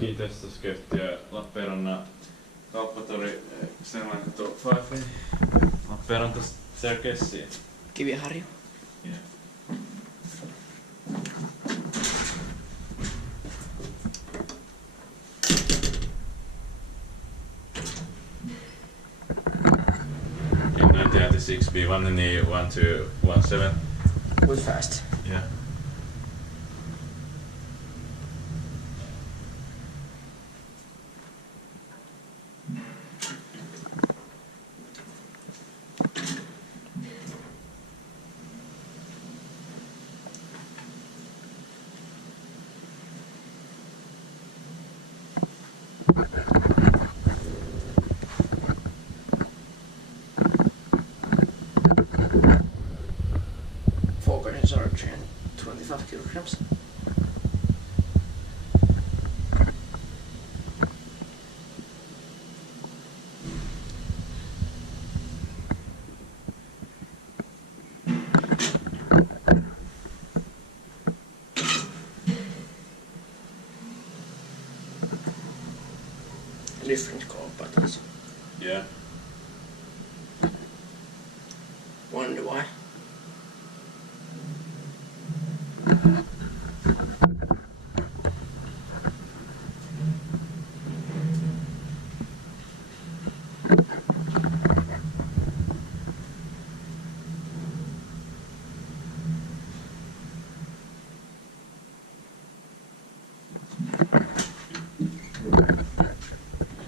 Kiinteistöskefti ja Lappeenrannan kauppatori Snelmanninkatu 5. Lappeenranta Staircase. Kiviharju. Yeah. In 1996 B1 and E1217. With fast. Yeah. Fågelns are 25 kilograms. Different call buttons. Yeah. Wonder why.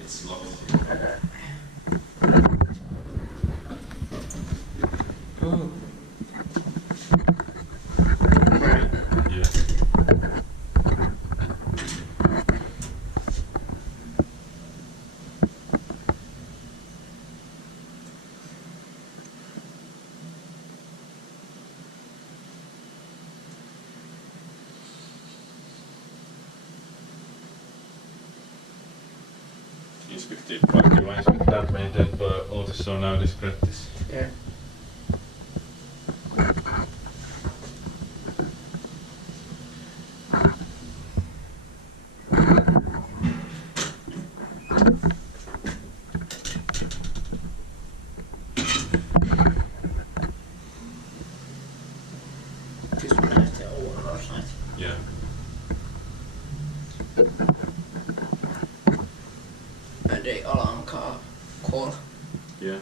It's locked. Oh. Yeah. Inspected by Kiwa, Inspecta, maintained by Otis, so now this practice. Yeah. This one has the overall side. Yeah. And they alarm car call. Yeah.